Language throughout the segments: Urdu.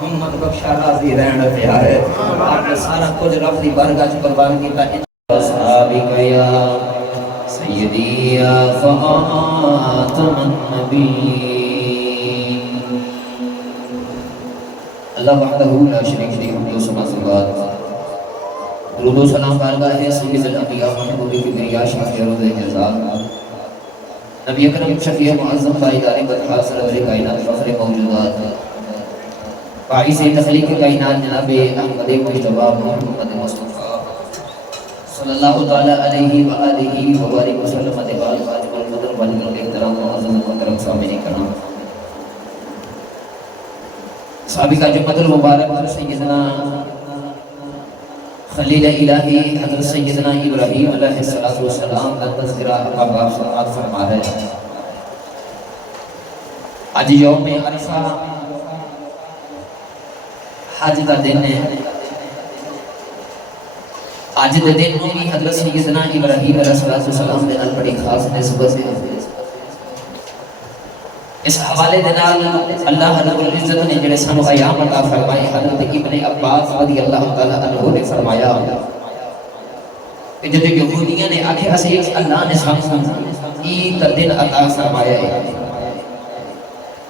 محمد بخشا راضی رہنا پیارے آپ نے سارا کچھ رب دی بارگاہ چ قربان کیتا اصحابک یا سیدی یا خاتم النبیین اللہ وحدہ لا شریک له حمد و ثنا درود و سلام بارگاہ ہے سید الانبیاء محمود کبریا شفیع روز جزا نبی اکرم شفیع معظم قائدار بدحاء سرور کائنات فخر موجودات باعث تخلیق کائنات جناب احمد مجتبی محمد مصطفیٰ صلی اللہ تعالی علیہ وآلہ وبارک وسلم دیوال خاتم القدر والد الاحترام معظم محترم سامعین کرام سابقہ جمعۃ المبارک سیدنا خلیل الہی حضرت سیدنا ابراہیم علیہ السلام کا تذکرہ آپ فرما رہے ہیں آج یوم عرفہ حج کا دن ہے آج دے دن میں بھی حضرت سیدنا ابراہیم علیہ السلام نے بڑی خاص نسبت ہے اس حوالے دے نال اللہ رب العزت نے جڑے سانو ایام عطا فرمائے حضرت ابن عباس رضی اللہ تعالی عنہ نے فرمایا کہ جب یہودیاں نے آکھیا سی اللہ نے سانو عید کا دن عطا فرمایا ہے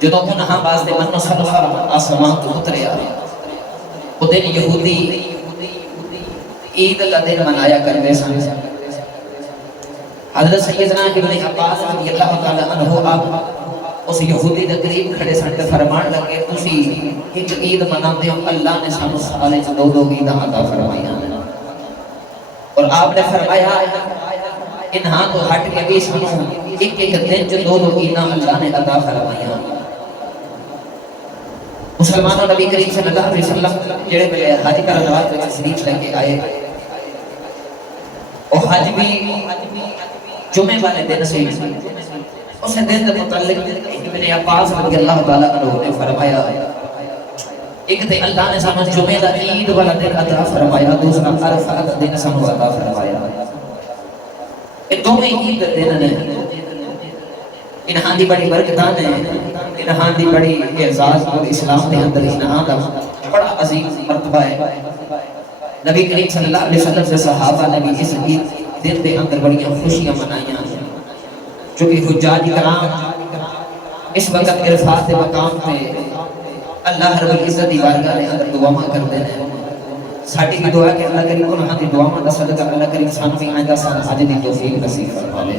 جدوں انہاں واسطے من سلوار آسمان تو اتریا وہ دن یہودی عید کا دن منایا کرتے سن حضرت سیدنا ابن عباس رضی اللہ تعالی عنہ آپ اس یہودی دے قریب کھڑے سن تے فرمان لگے تسی ایک عید مناتے ہو اللہ نے سانو سال وچ دو دو عیداں عطا فرمائیاں اور آپ نے فرمایا انہاں تو ہٹ کے بھی سانو ایک ایک دن چ دو دو عیداں اللہ نے عطا فرمائیاں مسلمانوں نبی کریم صلی اللہ علیہ وسلم جڑے ملے حج کرن واسطے تشریف لے کے آئے اور حج بھی جمعے والے دن سے اس دن کے متعلق ابن عباس رضی اللہ تعالی عنہ نے فرمایا ایک تے اللہ نے سانو جمعے دا عید والا دن عطا فرمایا دوسرا عرفہ دا دن سانو عطا فرمایا یہ دونوں عید دن نے انہاں دی بڑی برکتاں نے انہاں دی بڑی اعزاز اور اسلام دے اندر انہاں دا بڑا عظیم مرتبہ ہے نبی کریم صلی اللہ علیہ وسلم سے صحابہ نے بھی اس عید دن دے اندر بڑی خوشیاں منائیاں چونکہ حجاج کرام اس وقت عرفات دے مقام پہ اللہ رب العزت دی بارگاہ دے اندر دعاواں کرتے ہیں ساڈی بھی دعا کہ اللہ کریم انہاں دی دعاواں دا صدقہ اللہ کریم سانو بھی آئندہ سال حج دی توفیق نصیب فرما لے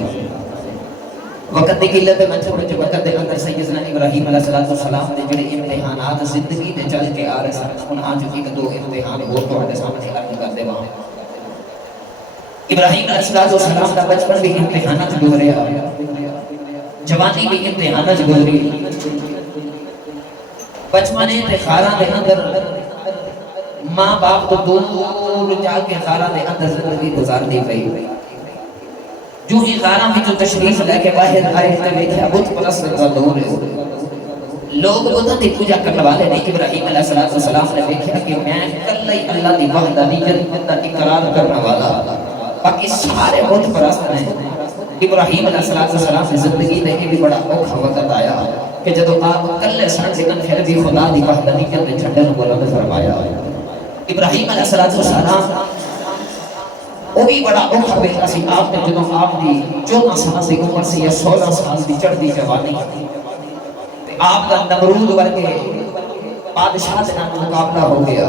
وقت دی قلت منچو جو وقت دے اندر سیدنا ابراہیم علیہ السلام نے جڑے امتحانات زندگی دے چل کے آ رہے سن انہاں جو ایک دو امتحان اور تواڈے سامنے عرض کر دے وہاں ابراہیم علیہ السلام کا بچپن بھی امتحانات گزریا جوانی بھی امتحانات گزری بچپنے تے خاراں دے اندر ماں باپ تو دور جا کے خاراں دے اندر زندگی گزارنی پئی جو ہی غاراں میں جو تشریف لے کے باہر آئے تے ویکھیا بت پرست کا دور ہے لوگ بتاں دی پوجا کرنے والے نے ابراہیم علیہ السلام نے دیکھا کہ میں کلہ ہی اللہ دی وحدانیت کا اقرار کرنے والا باقی سارے بت پرست نے ابراہیم علیہ السلام کی زندگی میں بھی بڑا اوکھا وقت آیا کہ جب آپ کلے سن لیکن پھر بھی خدا دی وحدانیت نے چھڈن بلند فرمایا ابراہیم علیہ السلام وہ بھی بڑا اوکھا بیٹا سی آپ نے جدوں آپ دی 14 سال دی عمر سی یا 16 سال دی چڑھدی جوانی آپ کا نمرود ورگے بادشاہ کے نام مقابلہ ہو گیا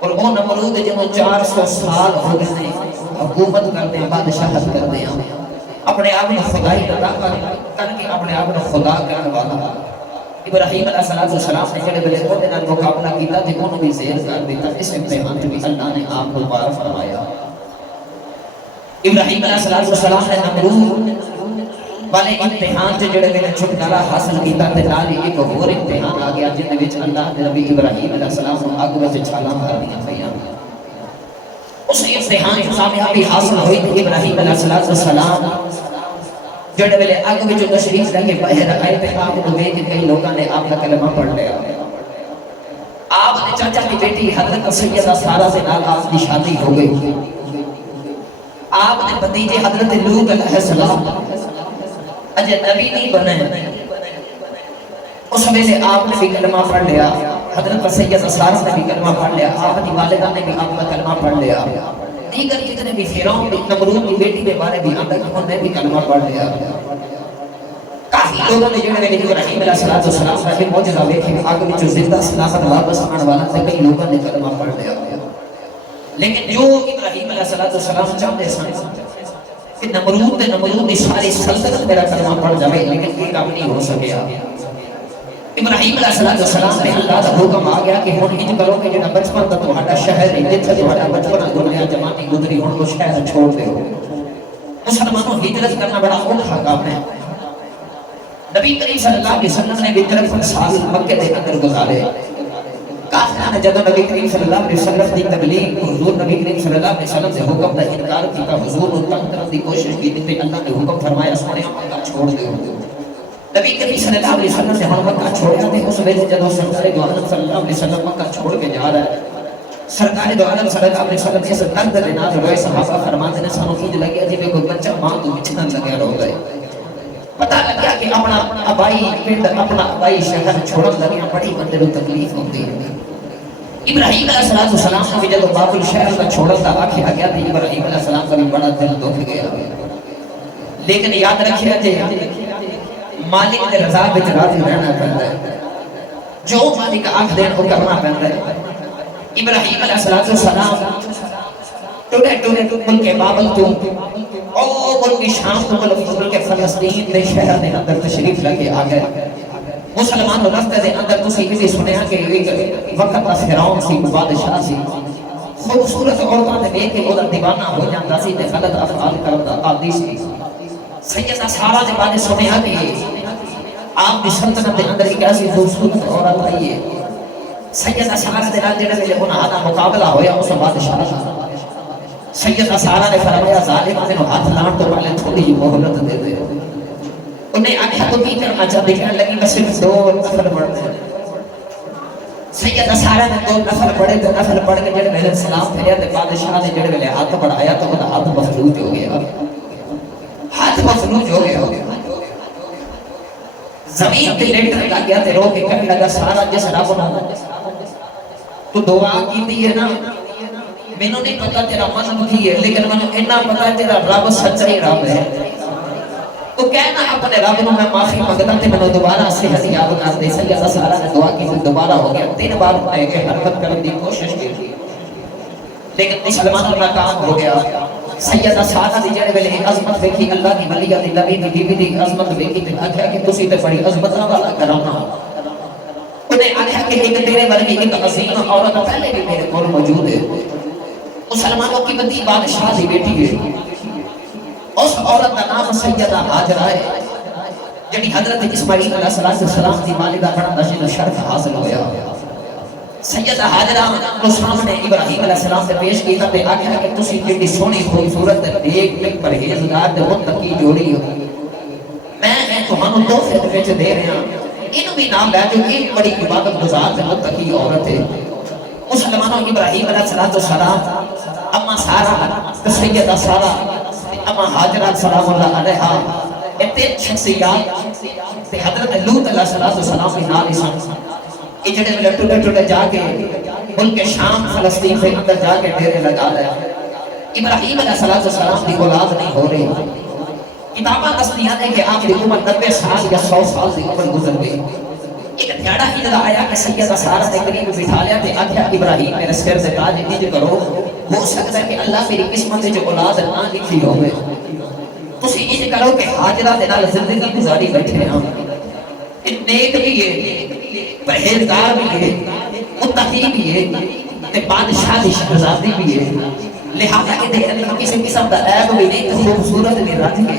اور وہ نمرود جب 400 سال ہو گئے حکومت کرتے ہیں بادشاہت کرتے ہیں اپنے آپ میں خدائی کا دعویٰ کر کے اپنے آپ کو خدا کرنے والا ابراہیم علیہ السلام نے جڑے بلے وہ نال مقابلہ کیتا تے انہوں بھی زیر کر دیتا اس امتحان تے بھی اللہ نے آپ کو پار فرمایا ابراہیم علیہ السلام نے نمرود والے امتحان تے جڑے بلے چھٹکارا حاصل کیتا تے نال ہی ایک اور امتحان آ گیا جن وچ اللہ نے نبی ابراہیم علیہ السلام کو اگ وچ چھالاں مار دیا پئیاں اس امتحان کامیابی حاصل ہوئی تے ابراہیم علیہ السلام جڑے ویلے اگ وچ تشریف لے کے باہر آئے تے آپ کو دیکھ کے کئی لوگوں نے آپ کا کلمہ پڑھ لیا آپ نے چاچا کی بیٹی حضرت سیدہ سارہ سے نال آپ کی شادی ہو گئی آپ نے بھتیجے حضرت لوط علیہ السلام اجے نبی نہیں بنے اس ویلے آپ نے بھی کلمہ پڑھ لیا حضرت سیدہ سارہ نے بھی کلمہ پڑھ لیا آپ کی والدہ نے بھی آپ کا کلمہ پڑھ لیا دیگر جتنے بھی فرعون کی نمرود کی بیٹی کے بارے بھی آتا کہ انہوں نے بھی کلمہ پڑھ لیا کافی لوگوں نے جنہوں نے ابراہیم علیہ السلام کا بھی معجزہ دیکھے آگے میں جو زندہ سلامت واپس آنے والا تھا کئی لوگوں نے کلمہ پڑھ لیا لیکن جو ابراہیم علیہ السلام چاہتے سن کہ نمرود کی ساری سلطنت میرا کلمہ پڑھ جائے لیکن یہ کام نہیں ہو سکیا ابراہیم علیہ السلام نے اللہ کا حکم آ گیا کہ ہن انج کرو کہ جڑا بچپن دا تہاڈا شہر ہے جتھے تہاڈا بچپن گزریا جوانی گزری ہن وہ شہر چھوڑ دیو مسلمانوں ہجرت کرنا بڑا اوکھا کام ہے نبی کریم صلی اللہ علیہ وسلم نے بھی 53 سال مکے دے اندر گزارے کافروں نے جب نبی کریم صلی اللہ علیہ وسلم دی تبلیغ حضور نبی کریم صلی اللہ علیہ وسلم سے حکم دا انکار کیتا حضور کو تنگ کرنے دی کوشش کی تے اللہ نے حکم فرمایا سونیا مکہ چھوڑ دیو نبی کریم صلی اللہ علیہ وسلم نے مکہ چھوڑا تے اس ویلے جدوں سرکار دو عالم صلی اللہ علیہ وسلم مکہ چھوڑ کے جا رہا ہے سرکار دو عالم صلی اللہ علیہ وسلم اس درد دے نال روئے صحابہ فرماتے نے سانو کی لگیا جی کوئی بچہ ماں تو بچھڑن لگا رو گئے پتہ لگا کہ اپنا ابائی پنڈ اپنا ابائی شہر چھوڑن لگا بڑی بندے کو تکلیف ہوتی ہے ابراہیم علیہ السلام نے جب باب الشہر کا چھوڑن دا آکھیا گیا تے ابراہیم علیہ السلام کا بھی بڑا دل دکھ گیا لیکن یاد رکھیا جی مالک دے رضا وچ راضی رہنا پڑتا ہے جو مالک آکھ دین او کرنا پڑتا ہے ابراہیم علیہ السلام ٹوٹے ملک بابل تو او ملک شام تو ملک فلسطین دے شہر دے اندر تشریف لے کے آ گئے مسلمان راستے دے اندر تسی بھی سنیا کہ ایک وقت دا فرعون سی بادشاہ سی خوبصورت عورتاں دے دیکھ کے او دا دیوانہ ہو جاندا سی تے غلط افعال کردا عادی سی سیدہ سارہ دے بعد سنیا کہ آپ کی سلطنت دے اندر ایک ایسی خوبصورت عورت آئی ہے سیدہ سارہ دے نال جڑے ویلے انہاں دا مقابلہ ہویا اس بادشاہ سیدہ سارہ نے فرمایا ظالم مینوں ہاتھ لان تو پہلے تھوڑی جی مہلت دے دے انہیں آگے تو کی کرنا چاہتے کہنے لگی میں صرف 2 نفل پڑھتے ہیں سیدہ سارہ نے 2 نفل پڑھے تو نفل پڑھ کے جڑے ویلے سلام پھریا تے بادشاہ نے جڑے ویلے ہاتھ بڑھایا تو وہ ہاتھ مفلوج ہو گیا ہاتھ مفلوج ہو گیا زمین تے لیٹنے لگ گیا تے رو کے کہنے لگا سارا جس رب نے تو دعا کیتی ہے نا مینوں نہیں پتا تیرا مذہب کی ہے لیکن مینوں اتنا پتا ہے تیرا رب سچا ہی رب ہے تو کہنا اپنے رب نو میں معافی مانگدا تے مینوں دوبارہ صحت یاد کر دے سیدہ سارہ نے دعا کی دوبارہ ہو گیا 3 بار میں کہ حرکت کرنے دی کوشش کی لیکن مسلمان ناکام ہو گیا سیدہ سارہ دی جڑے ویلے عظمت دیکھی اللہ کی ولیہ دی نبی دی بیوی دی عظمت دیکھی تے آکھیا کہ تسی تے بڑی عظمت والا کرانا انہیں آکھیا کہ ایک تیرے ورگی ایک عظیم عورت پہلے بھی میرے کول موجود ہے مسلمانوں کی بدی بادشاہ دی بیٹی ہے اس عورت کا نام سیدہ ہاجرہ ہے جڑی حضرت اسماعیل علیہ السلام دی والدہ بڑا نشین شرف حاصل ہویا سیدہ ہاجرہ کو سامنے ابراہیم علیہ السلام سے پیش کیتا تے آکھیا کہ تسی جڑی سونی خوبصورت ایک پرہیزگار تے متقی جوڑی ہو میں تمہانوں تحفے وچ دے رہا اینو بھی نام لے جو ایک بڑی عبادت گزار تے متقی عورت ہے مسلمانوں ابراہیم علیہ السلام اما سارہ سیدہ سارہ اما حاجرہ سلام اللہ علیہا یہ 3 شخصیات تے حضرت لوط علیہ السلام کی نال سن یہ جڑے میں ٹوٹے ٹوٹے جا کے ملک شام فلسطین کے اندر جا کے ڈیرے لگا لیا ابراہیم علیہ السلام کی اولاد نہیں ہو رہی کتاباں دستیاں ہیں کہ آپ کی عمر 90 سال یا 100 سال کی عمر گزر گئی ایک دھیاڑا ہی لگا آیا کہ سیدہ سارہ نے قریب بٹھا لیا تے آکھیا ابراہیم میرے سر سے تاج انج کرو ہو سکتا ہے کہ اللہ میری قسمت جو اولاد نہ لکھی ہوئے تسی یہ کرو کہ حاجرہ دے نال زندگی گزاری بیٹھے ہاں نیک بھی ہے پرہیزگار بھی ہے متقی بھی ہے تے بادشاہ دی شہزادی بھی ہے لہذا کہ دے اللہ کسی قسم دا عیب بھی نہیں تو خوبصورت بھی رکھ کے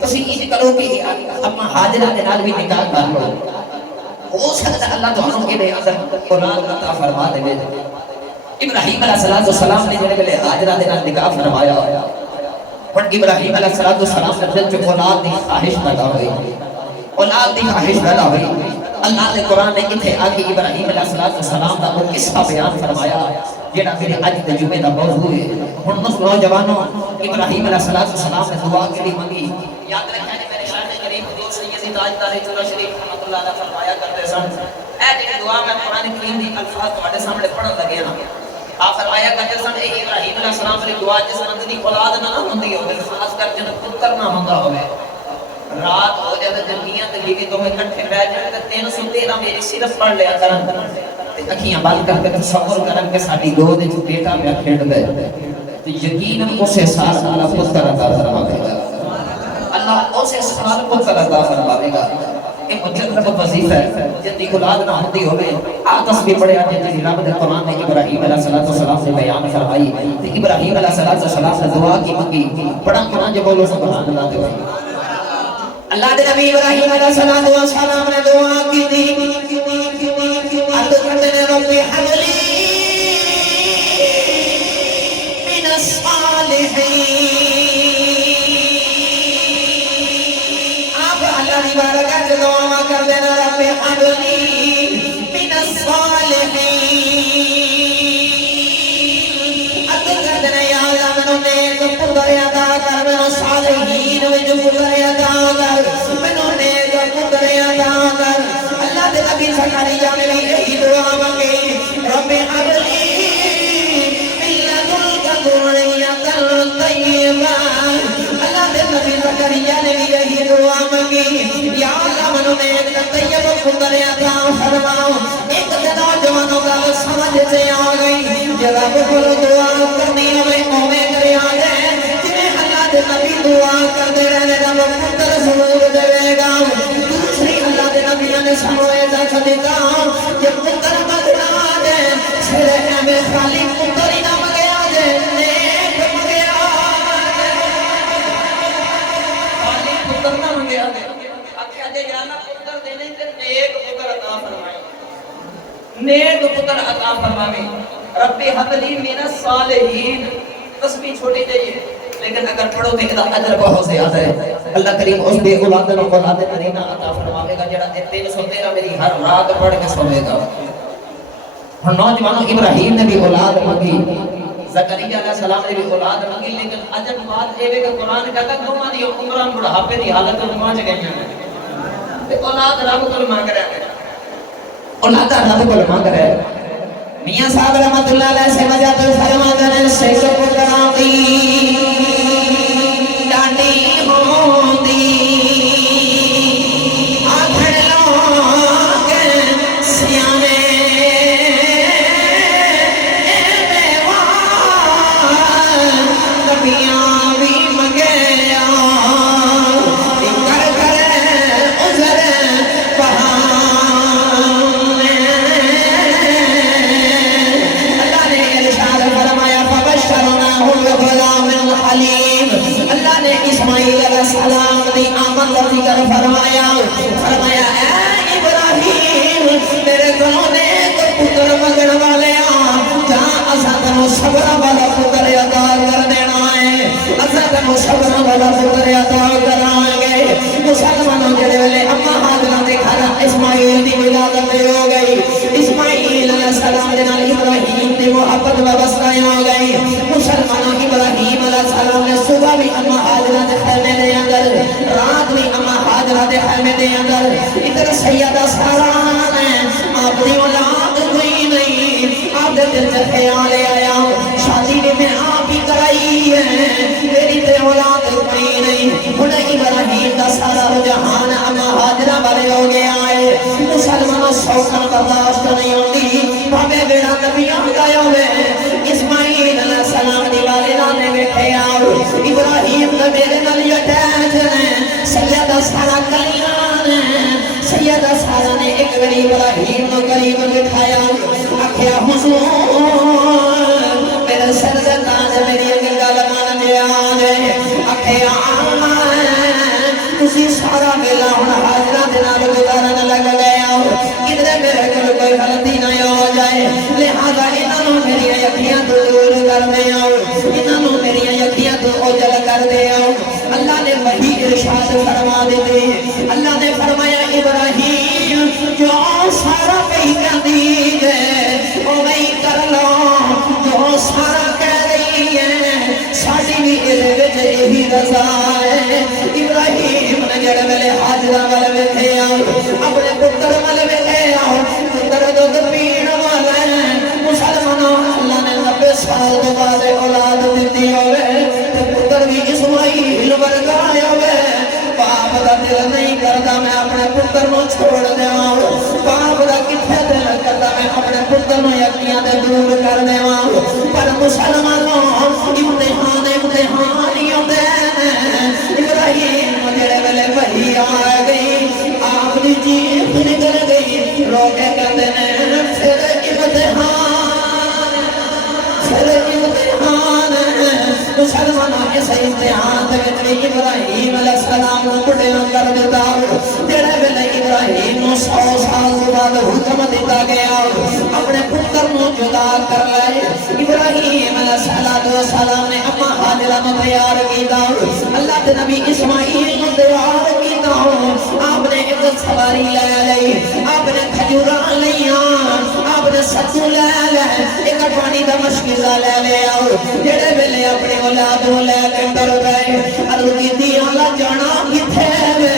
تسی یہ کرو کہ اپنا حاجرہ دے نال بھی نکاح کر لو ہو سکتا اللہ تو ہم کے دے اندر قرآن عطا فرما دے ابراہیم علیہ السلام نے جنہیں ملے حاجرہ دے نال نکاح فرمایا اور ابراہیم علیہ السلام نے دل جو اولاد دی خواہش پیدا ہوئی اولاد دی خواہش پیدا ہوئی اللہ نے قرآن نے اتھے آگے ابراہیم علیہ السلام دا وہ قصہ بیان فرمایا جیڑا میرے آج دے جمعے دا موضوع ہے ہن نوجوانوں ابراہیم علیہ السلام نے دعا کے لیے مانگی یاد رکھیں میرے شاہ کریم حضور سید تاجدار چورا شریف رحمۃ اللہ علیہ فرمایا کرتے سن اے جڑی دعا میں قرآن کریم دی الفاظ تواڈے سامنے پڑھن لگے ہاں آپ فرمایا کرتے سن اے ابراہیم علیہ السلام دی دعا جس بندے دی اولاد نہ ہوندی ہوے خاص کر جن پتر نہ ہوندا ہوے رات ہو جائے تو میاں تے بیوی دونوں اکٹھے بیٹھ جائے تے 313 میری صرف پڑھ لیا کرن تے اکھیاں بند کر کے تصور کرن کہ ساڈی گود وچ بیٹا پیا کھیڈدا ہے تے یقیناً اسے سال اللہ پتر عطا فرماوے گا اللہ اسے سال پتر عطا فرماوے گا کہ مجرد وظیفہ ہے جن دی اولاد نہ ہوندی ہوے آ تسبیح پڑھیا جن رب دے قرآن نے ابراہیم علیہ السلام سے بیان فرمائی تے ابراہیم علیہ السلام نے دعا کی منگی بڑا قرآن جو بولو سبحان اللہ تے اللہ دے نبی ابراہیم علیہ السلام نے دعا کی تھی عرض کرتے ہیں رب حبلی من الصالحین آپ اللہ دی بارگاہ میں دعا کرتے ہیں رب حبلی من الصالحین عرض کرتے ہیں یا اللہ منو نیک پتر عطا کر منو صالحین وچ پتر عطا کر منو نیک پتر عطا کر اللہ دے نبی زکریا نے بھی یہی دعا مانگی رب حبلی من لدنک ذریۃ طیبہ اللہ دے نبی زکریا نے بھی یہی دعا مانگی یا اللہ منو نیک طیب پتر عطا فرماؤ ایک نوجوانوں کا سمجھ سے آ گئی جب کو دعا کرنی ہوئے اوے کرے آ جائے جنہیں اللہ دے نبی دعا کرتے رہنے کا پتر ضرور دے گا دوسری اللہ دے نبی نے سموئے جا دیتا جب پتر مگنا آ جائے چھڑے میں خالی پتر ہی نہ مگے آ جائے نیک مگے آ جائے خالی پتر نہ مگے آ جائے آکھیا جے جانا پتر دینے تے نیک پتر عطا فرمائے نیک پتر عطا فرمائے رب حبلی من الصالحین تسبیح چھوٹی چاہیے لیکن اگر پڑھو تو ادھا اجر بہت زیادہ ہے اللہ کریم اس بے اولاد و اولاد کرینہ عطا فرماوے گا جڑا 313 میری ہر رات پڑھ کے سوے گا اور نوجوانوں ابراہیم نے بھی اولاد مانگی زکریا علیہ السلام نے بھی اولاد مانگی لیکن عجب بات یہ ہے کہ قرآن کہتا ہے دوما دی عمران بڑھاپے دی حالت میں پہنچ گئی ہیں اولاد رب کو مانگ رہے ہیں اولاد رب کو مانگ رہے ہیں میاں صاحب رحمت اللہ علیہ سے وجہ تو فرماتے ہیں سیکھو پتران دی ڈانڈی ہوندی آکھڑ لوگ سیانے نبیاں بھی منگیا کر کر عذر بہانے اللہ نے ارشاد فرمایا فبشرناہ بغلام حلیم اللہ نے اسماعیل علیہ السلام دی آمد کا ذکر فرمایا اے ابراہیم میرے گھروں نے تو پتر مگن والے جہاں اساتنو صبر والا پتر عطا کر دینا ہے اساتنو صبر والا پتر عطا کرائیں گے مسلمانوں جڑے والے اما حاضرہ دے گھر اسماعیل دی ولادت ہو گئی اسماعیل علیہ السلام دے نال ابراہیم دی محبت وابستہ ہو گئی مسلمانوں ابراہیم علیہ السلام نے صبح بھی اما حاضرہ دے خیمے دے اندر رات بھی اما حاضرہ دے خیمے دے اندر ادھر سیدہ سارا نے آپ دی اولاد کوئی نہیں آپ دے دل سے خیال آیا شادی بھی میں آپ ہی کرائی ہے میری تے اولاد کوئی نہیں انہیں ابراہیم دا سارا جہان اما حاضرہ والے ہو گیا ہے مسلمانوں سوکن برداشت نہیں ہوتی ہمیں بیڑا نبیوں گئے ہوئے اسماعیل علیہ السلام دی والدہ نے بیٹھے آؤ ابراہیم نے میرے نال یٹھے اکھیاں تو دور کر دے آؤ انہاں نوں میری اکھیاں تو اوجل کر دے آؤ اللہ نے وحی ارشاد فرما دے اللہ نے فرمایا ابراہیم جو سارا کہی کہندی ہے او وہی کر لو جو سارا کہہ رہی ہے ساڈی بھی اے وچ یہی رضا ہے ابراہیم نے جڑے ویلے حاجرہ ول ویکھیا اپنے پتر ول ویکھیا پتر دودھ پین والا ہے مسلمانوں اللہ نے 90 سال تو بعد اولاد دیتی ہوئے تے پتر بھی اسماعیل ورگا ہوئے باپ دا دل نہیں کردا میں اپنے پتر نو چھوڑ دیواں باپ دا کتھے دل کردا میں اپنے پتر نو یقیاں تے دور کر دیواں پر مسلمانوں امتحان ہی ہوندے ابراہیم جڑے ویلے وحی آ گئی آپ دی جیب نکل گئی رو کے کہندے نے پھر امتحان مسلمانوں کے صحیح امتحان دے وچ ابراہیم علیہ السلام نو بڑھیا کر دیتا جڑے ویلے ابراہیم نو 100 سال بعد حکم دیتا گیا اپنے پتر نو جدا کر لے ابراہیم علیہ السلام نے اما حاجرہ نو تیار کیتا اللہ دے نبی اسماعیل نو تیار کیتا آپ نے ایک سواری لے لئی آپ نے کھجوراں لیاں آپ نے ستو لے لے ایک پانی دا مشکلہ لے لیا جڑے ویلے اپنی اولاد نو لے کے ڈر گئے عرض کیتی اللہ جانا کتھے وے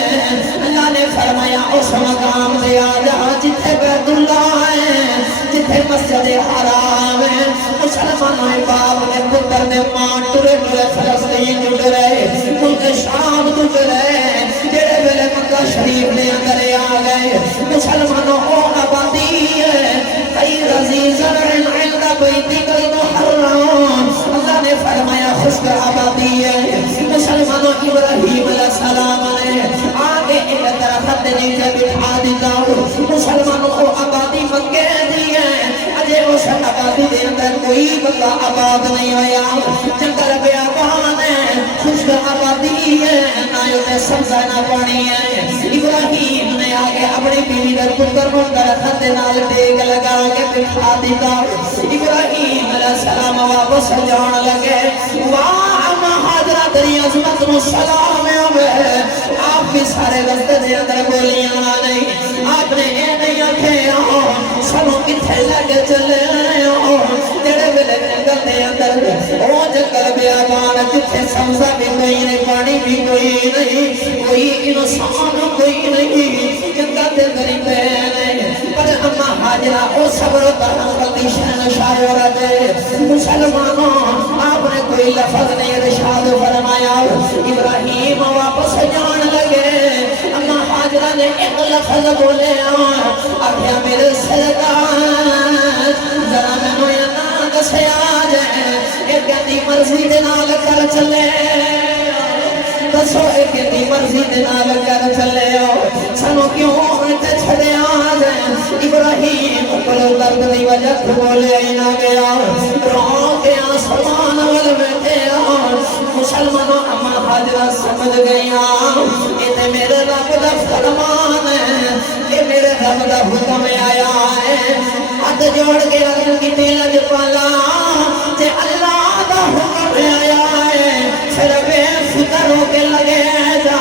اللہ نے فرمایا اس مقام تے آ جا جتھے بیت اللہ ہے جتھے مسجد حرام ہے مسلمانوں باپ نے پتر نے ماں ٹرے ٹرے فلسطین ٹرے ملک شام ٹرے جڑے ویلے مکہ شریف دے اندر آ گئے مسلمانوں او آبادی ہے خیر عزیز عند بیتک المحرم اللہ نے فرمایا خشک آبادی ہے مسلمانوں ابراہیم علیہ السلام نے آگے ایک درخت نیچے بٹھا دیتا مسلمانوں کو آبادی مکے دی ہے اجے اس آبادی دے اندر کوئی بندہ آباد نہیں ہویا جنگل بیابان ہے خشک آبادی ہے نہ اسے سبزہ نہ پانی ہے ابراہیم نے آگے اپنی بیوی در پتر کو درخت نال ڈیگ لگا کے بٹھا دیتا ابراہیم علیہ السلام واپس جان لگے واہ اما حاجرہ تیری عظمت نو سلام ہے آپ بھی سارے رستے دے اندر بولیاں نہیں آپ نے اے نہیں آکھے سنو کتھے لگے چلے جڑے ویلے جنگل دے اندر او جنگل بیابان جتھے سبزہ بھی کوئی نہیں پانی بھی کوئی نہیں کوئی انسان کوئی نہیں جنگل دے اندر نہیں پر اما حاجرہ او صبر و تحمل دی شہنشاہ عورت مسلمانوں آپ نے کوئی لفظ نہیں ارشاد فرمایا ابراہیم واپس جان لگے اما حاجرہ نے ایک لفظ بولے آخیا میرے سرکار ذرا میں نویا نا دسے آج ایک دی مرضی دے نال کر چلے دسو ایک دی مرضی دے نال کر چلے سنو کیوں انتے چھڑے آج ابراہیم کلو درد دی وجہ بولے نہ گیا رو کے آسمان ول بیٹھے مسلمانوں اما حاجرہ سمجھ گیا یہ میرے رب دا فرمان ہے یہ میرے رب دا حکم آیا ہے ہاتھ جوڑ کے عرض کی لج پالا تے اللہ دا حکم آیا ہے پھر بے فکر ہو کے لگے جا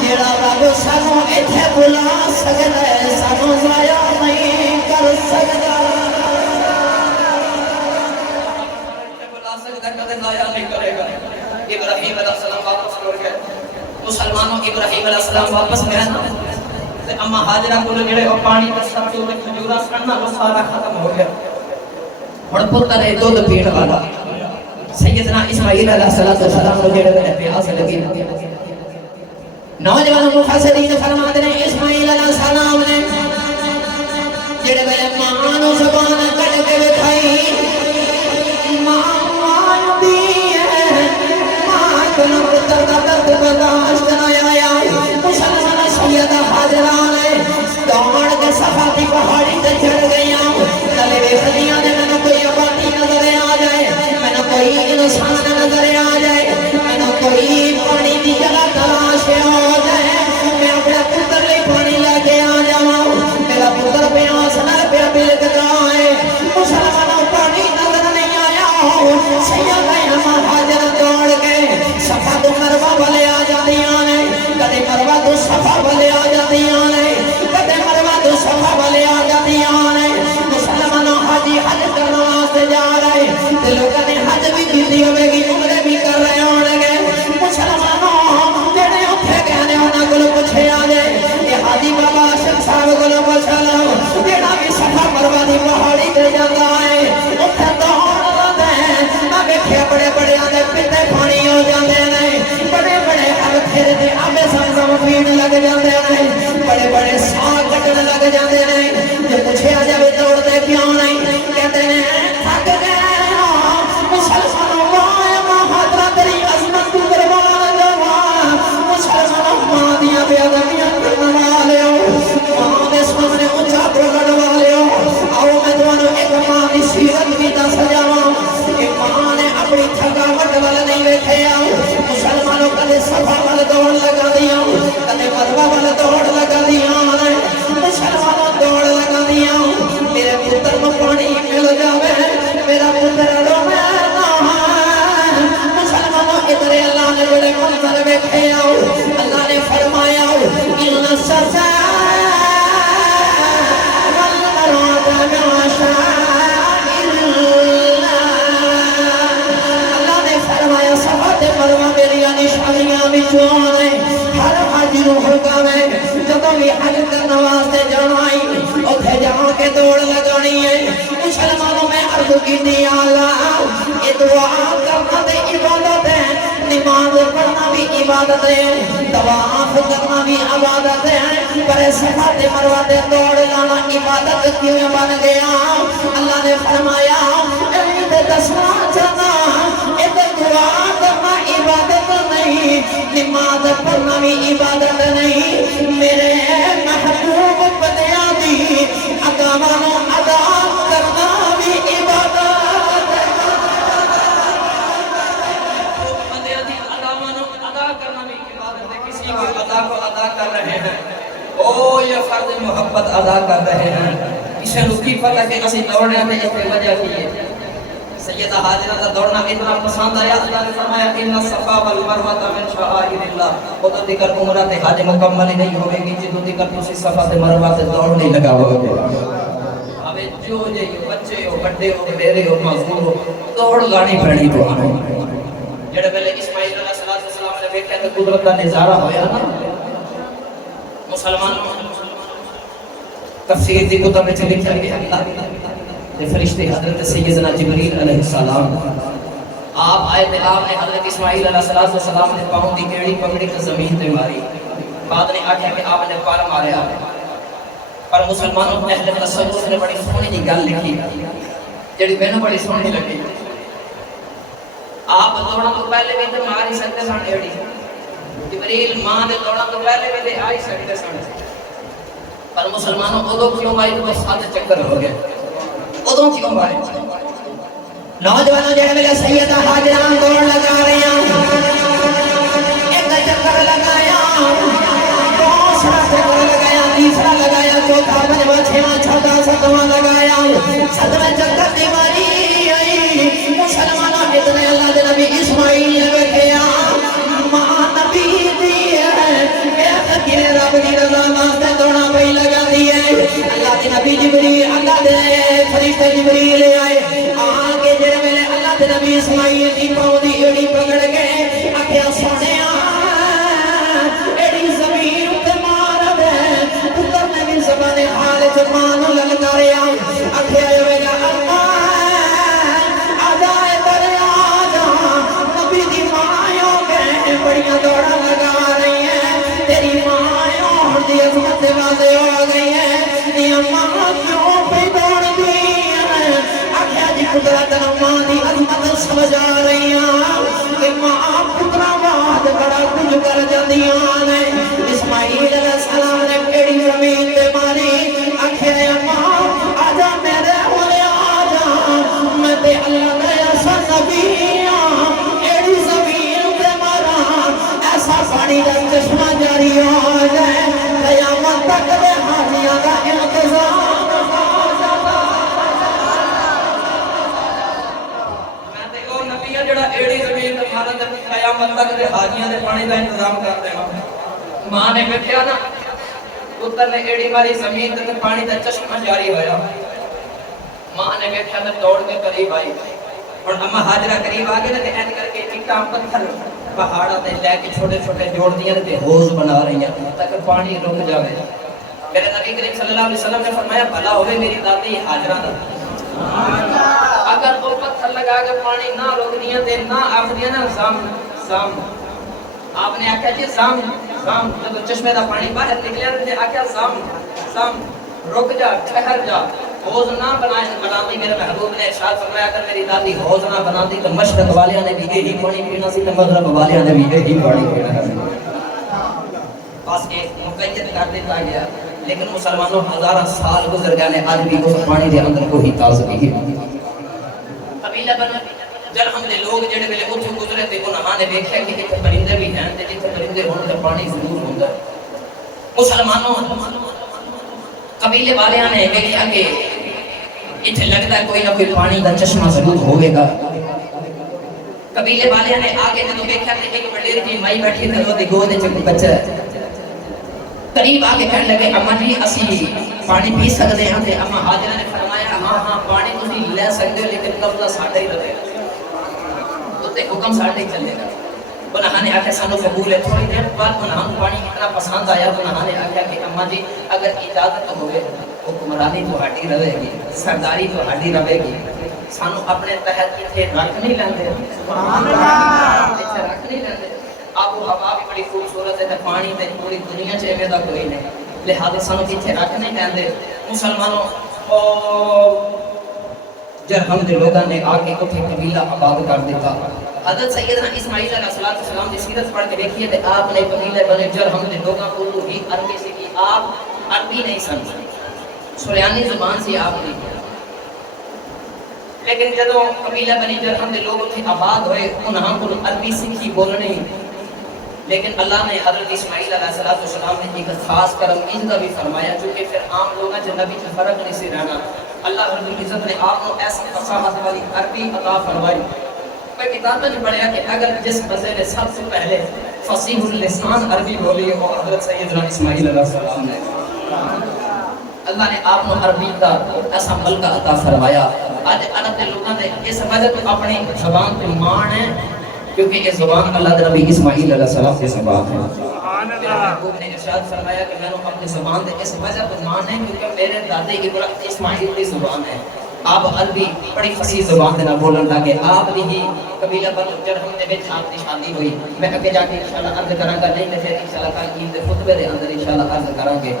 جیڑا رب سانو ایتھے بلا سکدا ہے سانو ضائع نہیں کر سکدا ابراہیم علیہ السلام واپس لوٹ گئے مسلمانوں ابراہیم علیہ السلام واپس گئے نا اما حاجرہ کو جڑے او پانی تے سبزی تے کھجورا سڑنا وہ سارا ختم ہو گیا ہن پتر ہے دودھ پین والا سیدنا اسماعیل علیہ السلام کو جڑے پیاس لگی نوجوان مفسرین فرماتے ہیں اسماعیل علیہ السلام نے جڑے ماں نو زبان کٹ کے دکھائی ماں دی پتر کا درد برداشت نہ آیا مسلمان سیدہ حاجرہ نے دوڑ کے صفا کی پہاڑی تے چڑھ گیا تلے ویسیاں نے میں کوئی آبادی نظر آ جائے میں کوئی انسان نظر آ جائے میں کوئی پانی کی جگہ تلاش ہو جائے میں اپنے پتر لئے پانی لے کے آ جاؤں میرا پتر پیاس نہ پیا بلک رہا ہے مسلمان پانی نہ سیدہ اما ہاجر دوڑ کے صفا تو مروہ والے آ جاندیاں نے کدے مروہ تو صفا والے آ جاندیاں نے کدے مروہ تو صفا والے آ جاندیاں نے مسلمانوں حاجی حج کرنے واسطے جا رہے تے لوکاں نے حج بھی کیتی ہوے گی عمرے بھی کر رہے ہون گے مسلمانوں جڑے اوتھے گئے نے انہاں کولوں پوچھیا جے کہ حاجی بابا عاشق صاحب کولوں پوچھ لو جڑا بھی صفا مروہ دی پہاڑی تے جاندا ہے اوتھے دوڑ لاندا ہے میں ویکھیا بڑے بڑے آندے پیتے پانی ہو جاندے نے بڑے بڑے ہر پھر دے آبے زمزم پین لگ جاندے نے بڑے بڑے ساہ کٹن لگ جاندے نے جے پوچھیا جاوے دوڑدے کیوں نہیں کہندے نے تھک گئے مسلمانوں واہ بہادر تیری عظمت تو قربان جاواں مسلمانوں ماں دیاں بے ادبیاں کرن والےو ماں دے سامنے اونچا بولن والےو آؤ میں تانوں ایک ماں دی سیرت بھی دس جاواں کہ ماں نے اپنی تھکاوٹ ول نہیں ویکھیا مسلمانوں کدے صفا ول دوڑ لگا دیاں کدے مروہ ول دوڑ لگا دیاں مسلمانوں دوڑ لگا دیاں میرے پتر کو پانی مل جاوے میرا پتر روے نہ مسلمانوں ادھر اللہ نے بڑے منظر ویکھے آؤ اللہ نے فرمایا ان الصفا والمروہ من شعائر اللہ نے فرمایا صفا تے مروہ میری نشانیاں وچوں نے ہر حاجی نوں حکم ہے جدوں بھی حج کرن واسطے جانا ہے اوتھے جا کے دوڑ لگانی ہے مسلمانوں میں عرض کیتی یا اللہ یہ دعا کرنا تے عبادت ہے نماز پڑھنا بھی عبادت ہے طواف کرنا بھی عبادت ہے پر صفا تے مروہ تے دوڑ لانا عبادت کیوں بن گیا اللہ نے فرمایا عید دسواں جانا اے دعا کرنا عبادت نہیں نماز پڑھنا بھی عبادت نہیں میرے محبوب بندیاں دی اقامانو ادا کرنا بھی عبادت بندیاں دی اقامانو ادا کرنا بھی عبادت ہے کسی کی ادا کو ادا کر رہے ہیں او یہ فرض محبت ادا کر رہے ہیں اسے رکی پتہ کہ اسی دوڑنے میں اس پہ وجہ کی ہے سیدہ حاجرہ کا دوڑنا اتنا پسند آیا اللہ نے فرمایا ان الصفا والمروہ من شعائر اللہ وہ تو ذکر عمرہ تے حج مکمل نہیں ہوے گی جدوں ذکر تسی صفا تے مروہ تے دوڑ نہیں لگاؤ گے اوے جو جے بچے ہو بڑے ہو میرے ہو معذور ہو دوڑ لانی پڑی تو جڑے پہلے اسماعیل علیہ السلام نے دیکھا تے قدرت کا نظارہ ہویا نا مسلمان تفسیر دی کتب وچ لکھا گیا فرشتے حضرت سیدنا جبریل علیہ السلام آپ آئے تھے آپ نے حضرت اسماعیل علیہ السلام نے پاؤں دی کیڑی پکڑی تے زمین تے ماری بعد نے آکھیا کہ آپ نے پار ماریا پر مسلمانوں اہل تصوف نے بڑی سونی دی گل لکھی جڑی مینوں بڑی سونی لگی آپ دوڑن تو پہلے بھی تے مار ہی سکتے سن ایڑی جبریل ماں دے دوڑن تو پہلے بھی تے آ ہی سکتے سن پر مسلمانوں اودوں کیوں ماری تو 7 چکر ہو گئے ادوں کیوں مارے نوجوانوں جڑے ویلے سیدہ حاجرہ دوڑ لگا رہی ہیں ایک چکر لگایا دوسرا چکر لگایا تیسرا لگایا چوتھا پنجواں چھواں چھٹا ستواں لگایا ستویں چکر دی واری آئی مسلمانوں اتنے اللہ دے نبی اسماعیل نے ویکھیا ماں نبی دی ہے اے فقیر رب دی رضا واسطے دوڑا پئی لگا دی ہے اللہ دے نبی جبریل اللہ دے فرشتے جبریل آئے آگے جڑے ویلے اللہ دے نبی اسماعیل دی پاؤں دی ایڑی پکڑ کے آکھیا سونیا ایڑی زمین تے مار دے پتر نے بھی زبان حال وچ ماں نوں للکاریا آکھیا وے گا آجائے دریا جا نبی دی ماں گئے بڑیاں دوڑا لگا رہی ہیں تیری ماں دی عظمت واضح ہو گئی ہے یہ ماں کیوں پہ دوڑ دی آکھیا جی قدرت ماں دی عظمت سمجھ آ رہی ہیں کہ ماں پترا بعد بڑا کچھ کر جاندیاں نے اسماعیل علیہ السلام نے کیڑی زمین تے ماری آکھیا ماں آجا میرے ہولے آجا میں تے اللہ کا ایسا نبی ہوں ایڑی زمین تے مارا ایسا پانی دا چشمہ جاری ہو جائے قیامت تک دے حاجیاں کا انتظام جڑا ایڑی زمین تے مارن تے قیامت تک دے حاجیاں دے پانی دا انتظام کر دینا ماں نے ویکھیا نا پتر نے ایڑی ماری زمین تے پانی دا چشمہ جاری ہویا ماں نے ویکھیا تے دوڑ کے قریب آئی اور اما حاجرہ قریب آ گئے تے اینج کر کے اٹا پتھر پہاڑاں تے لے کے چھوٹے چھوٹے جوڑ دیاں تے حوض بنا رہی ہیں تاکہ پانی رک جاوے میرے نبی کریم صلی اللہ علیہ وسلم نے فرمایا بھلا ہوئے میری دادی حاجرہ دا اگر وہ پتھر لگا کے پانی نہ روک دیاں تے نہ آکھ دیاں نا زم آپ نے آکھیا جی زم جب چشمے دا پانی باہر نکلیا تے آکھیا زم رک جا ٹھہر جا حوض نہ بناتی میرے محبوب نے ارشاد فرمایا اگر میری دادی حوض نہ بناتی تو مشرق والیاں نے بھی یہی پانی پینا سی تے مغرب والیاں نے بھی یہی پانی پینا سی بس ایک مقید کر دیتا گیا لیکن مسلمانوں ہزارہ سال گزر گئے نے آج بھی اس پانی دے اندر کوئی تازگی ہے قبیلہ بن جرہم دے لوگ جڑے ویلے اوتھے گزرے تے انہاں نے دیکھیا کہ ایتھے پرندے بھی ہیں تے جتھے پرندے ہون تے پانی ضرور ہوندا مسلمانوں قبیلے والیاں نے دیکھا کہ اتنے لگتا ہے کوئی نہ کوئی پانی کا چشمہ ضرور ہوئے گا قبیلے والیاں نے آگے جب دیکھا کہ ایک وڈیر کی مائی بیٹھی تھی وہ گود وچ بچہ قریب آگے کہنے لگے اما جی اسی پانی پی سکتے ہیں تے اما حاجرہ نے فرمایا ہاں پانی تسی لے سکتے ہو لیکن قبضہ ساڈا ہی رہے گا تے حکم ساڈا ہی چلے گا انہاں نے آکھیا سانو قبول ہے تھوڑی دیر بعد انہاں پانی اتنا پسند آیا تو انہاں نے آکھیا کہ اما جی اگر اجازت ہوئے حکمرانی تہاڈی رہے گی سرداری تہاڈی رہے گی سانو اپنے تحت ایتھے رکھ نہیں لیندے سبحان اللہ ایتھے رکھ نہیں لیندے آب و ہوا بھی بڑی خوبصورت ہے تے پانی تے پوری دنیا چ ایویں دا کوئی نہیں لہذا سانو ایتھے رکھ نہیں لیندے مسلمانوں جرہم دے لوگاں نے آ کے اوتھے قبیلہ آباد کر دیتا حضرت سیدنا اسماعیل علیہ السلام کی سیرت پڑھ کے دیکھیے تے آپ نے قبیلے بنے جرہم دے لوگاں کو ہی عربی سیکھی آپ عربی نہیں سمجھے سریانی زبان سے آپ نہیں لیکن جدو قبیلہ بنی جرہم دے لوگ اتنے آباد ہوئے انہاں کو عربی سیکھی بولنے لیکن اللہ نے حضرت اسماعیل علیہ السلام نے ایک خاص کرم ان کا بھی فرمایا چونکہ پھر عام لوگاں جو نبی کی فرق نہیں سی رہنا اللہ رب العزت نے آپ کو ایسی فصاحت والی عربی عطا فرمائی میں کتاب میں پڑھا کہ اگر جس بندے نے سب سے پہلے فصیح اللسان عربی بولی ہے وہ حضرت سیدنا اسماعیل علیہ السلام نے اللہ نے آپ کو عربی کا ایسا ملکہ عطا فرمایا آج عرب کے لوگوں نے اس وجہ تو اپنی زبان پہ مان ہے کیونکہ یہ زبان اللہ کے نبی اسماعیل علیہ السلام کی زبان ہے محبوب نے ارشاد فرمایا کہ میں نے اپنی زبان دے اس وجہ پہ مان ہے کیونکہ میرے دادے ابراہیم اسماعیل کی زبان ہے آپ عربی بڑی فصیح زبان دینا بولن لگے آپ بھی ہی قبیلہ بنو جرہم دے وچ آپ کی شادی ہوئی میں اگے جا کے انشاءاللہ عرض کراں گا نہیں تے پھر انشاءاللہ کل عید دے خطبے دے اندر انشاءاللہ عرض کراں گے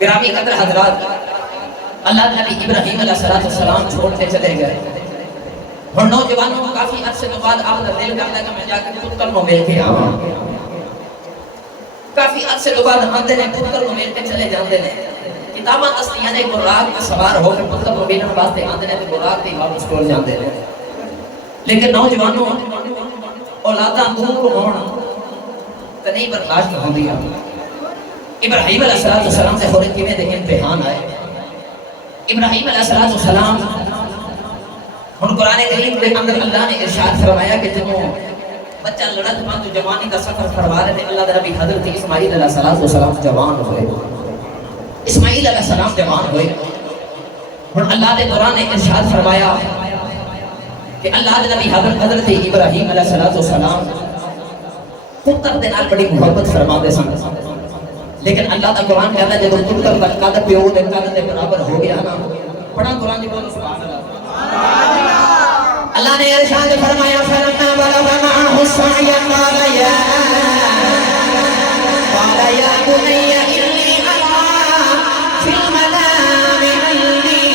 گرامی قدر حضرات اللہ نبی ابراہیم علیہ السلام چھوڑ کے چلے گئے اور نوجوانوں کافی عرصے کے بعد آپ کا دل کرتا ہے کہ میں جا کے پتر کو مل کے آواں کافی عرصے کے بعد آندے نے پتر کو مل کے چلے جاندے نے کتاباں اصلیاں نے براق پر سوار ہو کے پتر کو ملنے واسطے آندے نے تے براق دی واپس ٹر جاندے نے لیکن نوجوانوں اولاداں دور ہون تے نہیں برداشت ہوندیاں ابراہیم علیہ السلام سے ہورے کیویں دے امتحان آئے ابراہیم علیہ السلام ہن قرآن کریم کے اندر اللہ نے ارشاد فرمایا کہ جب بچہ لڑت مند جوانی کا سفر کروا رہے تھے اللہ کے نبی حضرت اسماعیل علیہ السلام جوان ہوئے اسماعیل علیہ السلام جوان ہوئے اور اللہ کے قرآن نے ارشاد فرمایا کہ اللہ کے نبی حضرت ابراہیم علیہ السلام پتر دے نال بڑی محبت فرما دے سن لیکن اللہ کا قرآن کہتا ہے جب پتر کا قد پیو دے قد دے برابر ہو گیا نا بڑا قرآن دی بولو سبحان اللہ اللہ نے ارشاد فرمایا فلما بلغ معه السعي قال يا بني إني أرى في المنام أني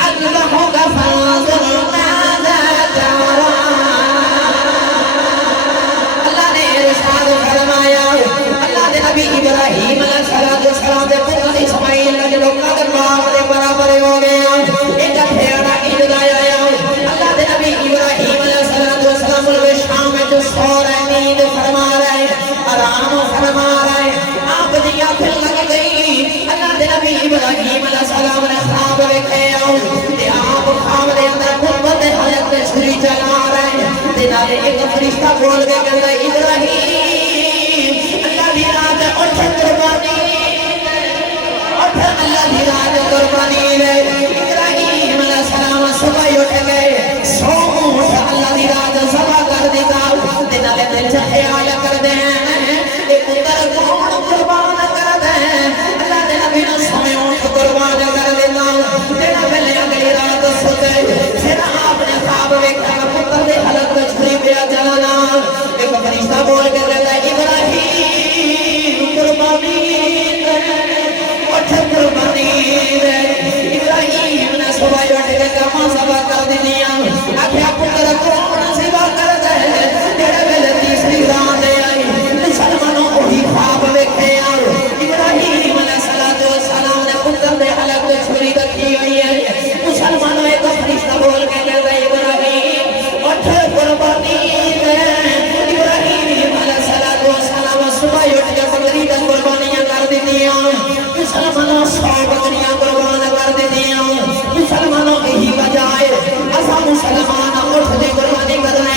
أذبحك فانظر ماذا ترى اللہ نے ارشاد فرمایا اللہ نے نبی ابراہیم علیہ السلام دے پتر اسماعیل نے جو قد ماں دے برابر ہو گیا ایک پھیڑا عید آیا اللہ دے نبی ابراہیم علیہ السلام شام میں جو سو رہے نیند فرما رہے آرام فرما رہے آپ دیا آج ایک فرشتہ بول کے کہتا ہے ابراہیم اللہ دی رات اٹھ قربانی اٹھ اللہ دی رات قربانی لے ابراہیم علیہ السلام صبح اٹھ گئے سو اٹھ اللہ دی رات ذبح کر دیتا دن والے دل چ خیال کر دے ایک پتر کون قربان کر دے اللہ دے نبی نے سوئے اٹھ قربان کر دیتا تیرا پہلے اگلی رات سوتے پھر آپ نے خواب ویکھا پتر دے حلق میں چھری پیا جلانا ایک فرشتہ بول کے کہتا ہے ابراہیم قربانی اٹھ قربانی دے ابراہیم نے صبح اٹھ کے کما ذبح کر دیا آخیا پتر کون ذبح کر دے تیرے پہلے تیسری رات آئی مسلمانوں وہی خواب ویکھے ابراہیم علیہ السلام نے پتر دے حلق میں چھری رکھی ہوئی ہے مسلمانوں ایک فرشتہ بول کے کہتا ہے ابراہیم اٹھ قربانی دے ابراہیم علیہ السلام صبح اٹھ کے بکری دے قربانیاں کر دیا مسلمانوں 100 بکریاں قربان کر دیا مسلمانوں یہی بجائے اسا مسلمان اٹھ دے قربانی کرنے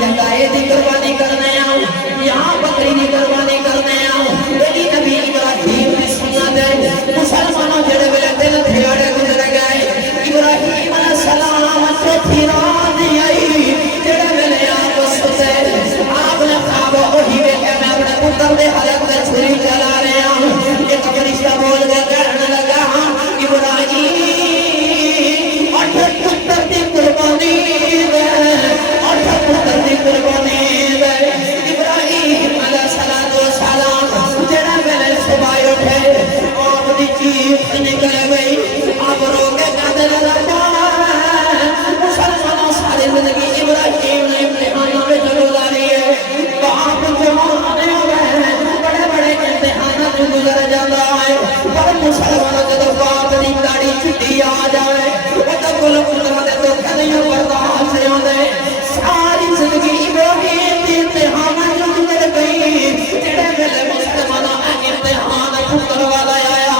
یا گائے دی قربانی کرنے یا بکری دی قربانی کرنے یہی نبی ابراہیم کی سنت ہے مسلمانوں جڑے ویلے دن دھیاڑے گزر گئے ابراہیم علیہ السلام چوتھی رات آئی جڑے ویلے آپ ستے آپ نے خواب وہی ویکھے میں اپنے پتر دے حلق تے چھری چلا رہا ایک فرشتہ بول کے کہنے لگا ابراہیم اٹھ پتر دی قربانی دے اٹھ پتر دی قربانی دے ابراہیم علیہ السلام جڑا ویلے صبح اٹھے آپ دی چیخ نکل گئی آپ رو کے کہنے لگا مسلمانوں ساری زندگی ابراہیم نے امتحانوں میں گزاری ہے باپ جوان ہوئے بڑے بڑے امتحانات گزر جاتا ہے پر مسلمانوں جب باپ دی داڑھی چٹی آ جائے وہ تو کل پتروں دے تو کھلیوں برداشت سے ہوتے ساری زندگی ابراہیم دی امتحانات گزر گئی جڑے ویلے مسلمانوں امتحان پتر والا آیا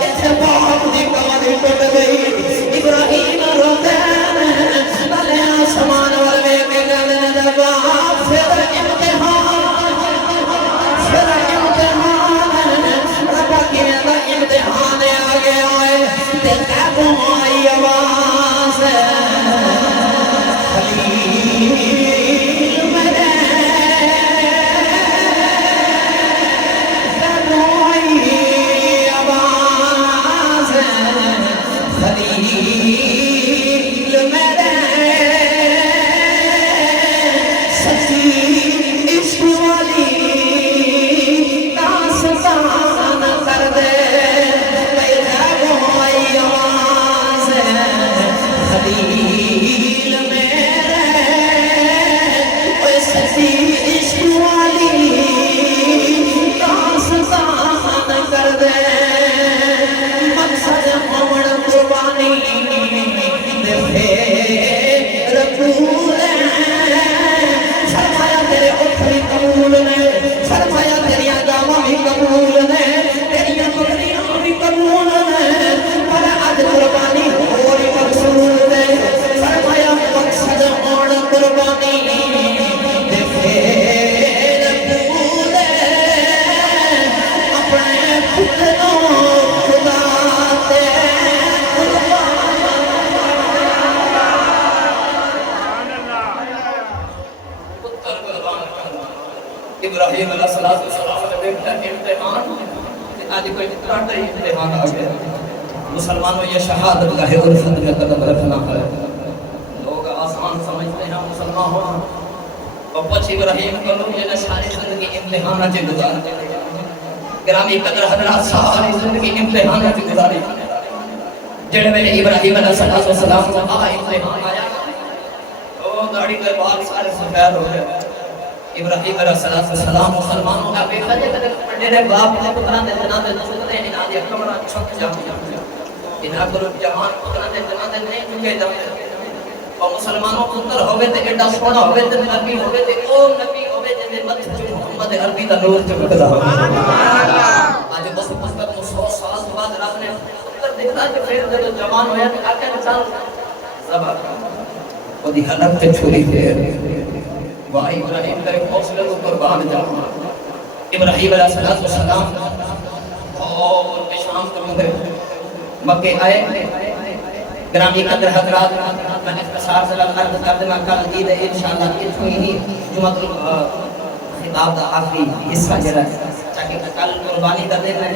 اتنے باپ دی کمر ٹوٹ گئی ابراہیم روتے بلے آسمان والے کے گلے دبا پھر امتحان ربا کی دا امتحان آ گیا ہے دیکھا کو آئی آواز خلیل میرے آئی آواز خلیل میرے سچی عشق والی داستان کر دے میرے آئی آواز خلیل میرے سچی عشق والی داستان کر دے مقصد موڑ قربانی دے رسول فرمایا تیرے اٹھ بھی قبول نے فرمایا تیری گاواں بھی قبول نے تیری بکریاں بھی قبول نے پر اج قربانی ہوری مقصود ہے فرمایا مقصد موڑ قربانی دے رسول اپنے پتروں خدا تے ابراہیم علیہ السلام نے بیٹا امتحان آج کوئی ٹاٹا ہی امتحان آ گیا مسلمانوں یہ شہادت کا ہے اور خود میں قدم رکھنا ہے لوگ آسان سمجھتے ہیں مسلمان ہونا اور پچھ ابراہیم کو لوگ جنہیں ساری زندگی امتحان سے گزارتے ہیں گرامی قدر حضرات ساری زندگی امتحان سے گزاری جڑے میں ابراہیم علیہ السلام کو امتحان آیا تو داڑھی کے بعد سارے سفید ہو گئے ابراہیم علیہ السلام مسلمانوں کا بیٹا جے میرے باپ نے پتراں دے جناں دے نسل دے انہاں دی کمرہ چھک جاندی انہاں کو جوان پتراں دے جناں دے نہیں چکے جاندے اور مسلمانوں پتر ہوے تے ایڈا سونا ہوے تے نبی ہوے تے او نبی ہوے جے دے متھ تے محمد عربی دا نور چمکدا ہوے سبحان اللہ اج بس مستق 100 سال بعد رب نے پتر دیکھا کہ پھر جب جوان ہویا تے آکھیا چل ذبح او دی حلق تے چھری پھیر واہ ابراہیم کرے حوصلے کو قربان جاؤں ابراہیم علیہ السلام اور شام کو مکے آئے گرامی قدر حضرات میں اختصار سے عرض کر دوں کل عید انشاءاللہ اتنی ہی جمعۃ خطاب دا آخری حصہ جڑا تاکہ کل قربانی دا دن ہے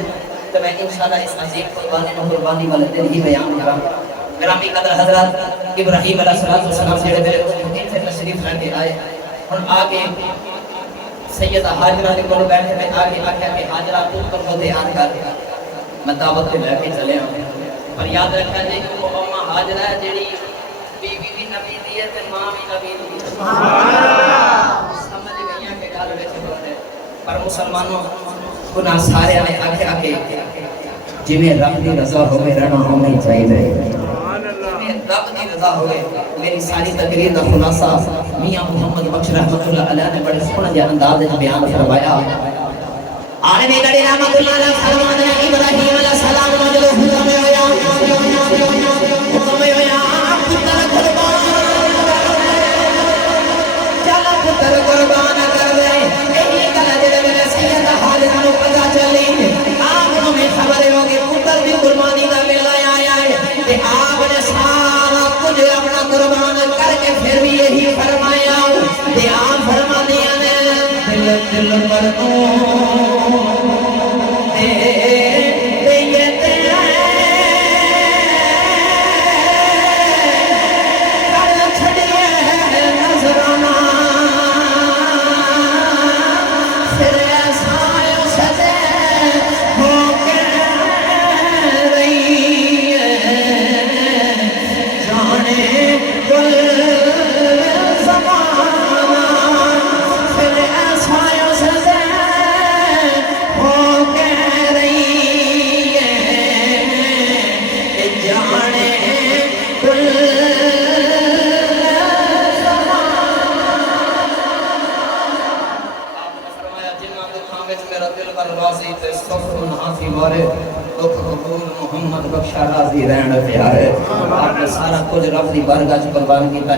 تو میں انشاءاللہ اس عظیم قربانی والے دن ہی بیان کراں گرامی قدر حضرات ابراہیم علیہ السلام جڑے میرے سے تشریف لے کے آئے اور آگے سیدہ حاجرہ نے کول بیٹھے میں آگے آکھیا کہ حاجرہ پتر کو تیار کر میں دعوت تے لے کے چلے ہوں پر یاد رکھا جائے کہ وہ اماں حاجرہ ہے جیڑی بیوی بھی نبی دی ہے تے ماں بھی نبی دی ہے سبحان اللہ سمجھ گئیاں کہ گل وچ بولے پر مسلمانوں گناہ سارے نے آکھیا کہ جویں رب دی رضا ہوے رہنا ہونی چاہیے سبحان اللہ رب دی رضا ہوے میری ساری تقریر دا خلاصہ میاں محمد بخش رحمتہ اللہ علیہ نے بڑے سونے انداز وچ بیان فرمایا عالم گڑی رحمت اللہ علیہ فرماتے ہیں ابراہیم علیہ السلام مجلو حکم ہویا پتر قربان چلا پتر قربان کر دے یہی گل جڑے میرے سید حاجرہ نو پتہ چلی آپ نو میں خبر ہو کہ پتر دی قربانی دا ویلا آیا ہے تے آپ نے سارا کچھ اپنا قربان کر کے پھر بھی یہی فرمایا تے آپ فرماتے ہیں دل پر تو محمد بخشا راضی رہنا پیارے آپ نے سارا کچھ رب دی بارگاہ چ قربان کیتا